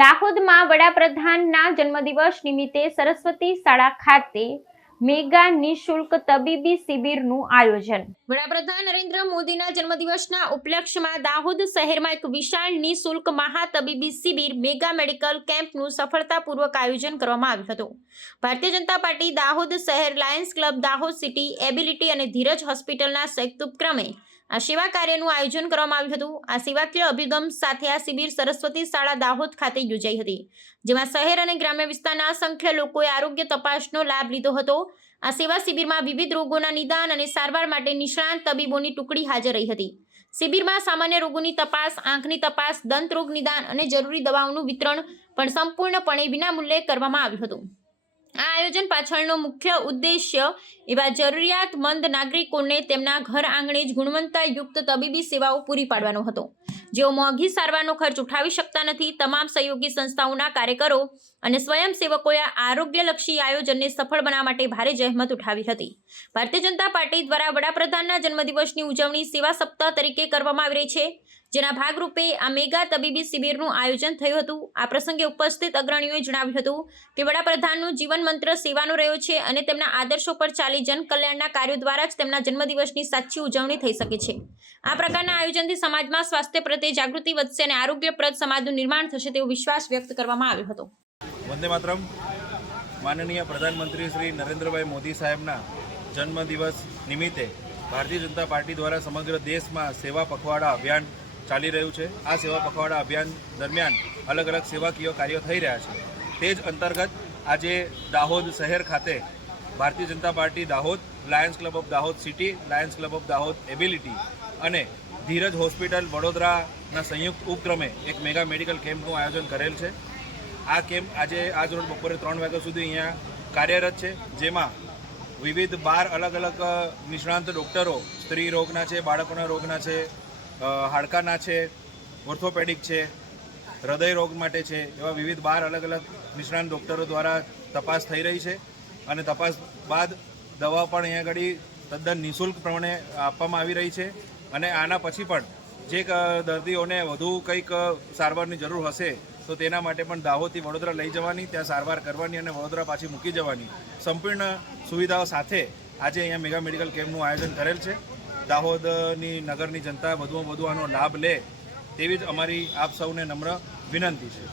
દાહોદમાં વડાપ્રધાનના જન્મદિવસ નિમિત્તે સરસ્વતી શાળા ખાતે મેગા નિઃશુલ્ક તબીબી શિબિરનું આયોજન. વડાપ્રધાન નરેન્દ્ર મોદીના જન્મદિવસના ઉપલક્ષ્યમાં દાહોદ શહેરમાં એક વિશાળ નિઃશુલ્ક મહાતબીબી શિબિર મેગા મેડિકલ કેમ્પનું સફળતાપૂર્વક આયોજન કરવામાં આવ્યું હતું. ભારતીય જનતા પાર્ટી દાહોદ શહેર lions club Dahod city ability અને ધીરજ હોસ્પિટલના સંયુક્ત ઉપક્રમે આ સેવા કાર્યનું આયોજન કરવામાં આવ્યું હતું. આ સેવાકીય અભિગમ સાથે આ શિબિર સરસ્વતી શાળા દાહોદ ખાતે યોજાઈ હતી. જેમાં શહેર અને ગ્રામ્ય વિસ્તારના અસંખ્ય લોકોએ આરોગ્ય તપાસનો લાભ લીધો હતો. આ સેવા શિબિરમાં વિવિધ રોગોના નિદાન અને સારવાર માટે નિષ્ણાંત તબીબોની ટુકડી હાજર રહી હતી. શિબિરમાં સામાન્ય રોગોની તપાસ, આંખની તપાસ દંત રોગ નિદાન અને જરૂરી દવાઓનું વિતરણ પણ સંપૂર્ણપણે વિનામૂલ્યે કરવામાં આવ્યું હતું. આ આયોજન પાછળનો મુખ્ય ઉદ્દેશ્ય એવા જરૂરિયાતમંદ નાગરિકોને તેમના ઘર આંગણે જ ગુણવત્તાયુક્ત તબીબી સેવાઓ પૂરી પાડવાનો હતો. જેઓ મોંઘી સારવારનો ખર્ચ ઉઠાવી શકતા નથી, તમામ સહયોગી સંસ્થાઓના કાર્યકરો અને સ્વયંસેવકોએ આરોગ્યલક્ષી આયોજનને સફળ બનાવવા માટે ભારે જહેમત ઉઠાવી હતી. ભારતીય જનતા પાર્ટી દ્વારા વડાપ્રધાનના જન્મદિવસની ઉજવણી સેવા સપ્તાહ તરીકે કરવામાં આવી રહી છે, જેના ભાગરૂપે આ મેગા તબીબી શિબિરનું આયોજન થયું હતું. આ પ્રસંગે ઉપસ્થિત અગ્રણીઓએ જણાવ્યું હતું કે વડાપ્રધાનનું જીવન મંત્ર સેવાનો રહ્યો છે અને તેમના આદર્શો પર ચાલી જનકલ્યાણના કાર્યો દ્વારા જ તેમના જન્મદિવસની સાચી ઉજવણી થઈ શકે છે. આ પ્રકારના આયોજનથી સમાજમાં સ્વાસ્થ્ય પ્રત્યે જાગૃતિ વધશે અને આરોગ્યપ્રદ સમાજનું નિર્માણ થશે તેવો વિશ્વાસ વ્યક્ત કરવામાં આવ્યો હતો. વંદે માતરમ. માનનીય પ્રધાનમંત્રી શ્રી નરેન્દ્રભાઈ મોદી સાહેબના જન્મદિવસ નિમિત્તે ભારતીય જનતા પાર્ટી દ્વારા સમગ્ર દેશમાં સેવા પખવાડા અભિયાન ચાલી રહ્યું છે. આ સેવા પખવાડા અભિયાન દરમિયાન અલગ અલગ સેવાકીય કાર્યો થઈ રહ્યા છે. તે જ અંતર્ગત આજે દાહોદ શહેર ખાતે Bharatiya Janata party Dahod, lions club of Dahod city, lions club of Dahod ability અને ધીરજ હોસ્પિટલ વડોદરાના સંયુક્ત ઉપક્રમે એક મેગા મેડિકલ કેમ્પનું આયોજન કરેલ છે. આ કેમ્પ આજે આજ રોજ બપોરે ત્રણ વાગ્યા સુધી અહીંયા કાર્યરત છે, જેમાં વિવિધ બાર અલગ અલગ નિષ્ણાંત ડૉક્ટરો, સ્ત્રી રોગના છે, બાળકોના રોગના છે હાડકાના છે, ઓર્થોપેડિક છે, હૃદય રોગ માટે છે, એવા વિવિધ બાર અલગ અલગ નિષ્ણાંત ડૉક્ટરો દ્વારા તપાસ થઈ રહી છે. અને તપાસ બાદ દવા પણ અહીંયા આગળ તદ્દન નિઃશુલ્ક પ્રમાણે આપવામાં આવી રહી છે. અને આના પછી પણ જે દર્દીઓને વધુ કંઈક સારવારની જરૂર હશે, તો તેના માટે પણ દાહોદથી વડોદરા લઈ જવાની, ત્યાં સારવાર કરવાની અને વડોદરા પાછી મૂકી જવાની. સંપૂર્ણ સુવિધાઓ સાથે આજે અહીંયા મેગા મેડિકલ કેમ્પનું આયોજન કરેલ છે. દાહોદની નગરની જનતા વધુમાં વધુ આનો લાભ લે તેવી જ અમારી આપ સૌને નમ્ર વિનંતી છે.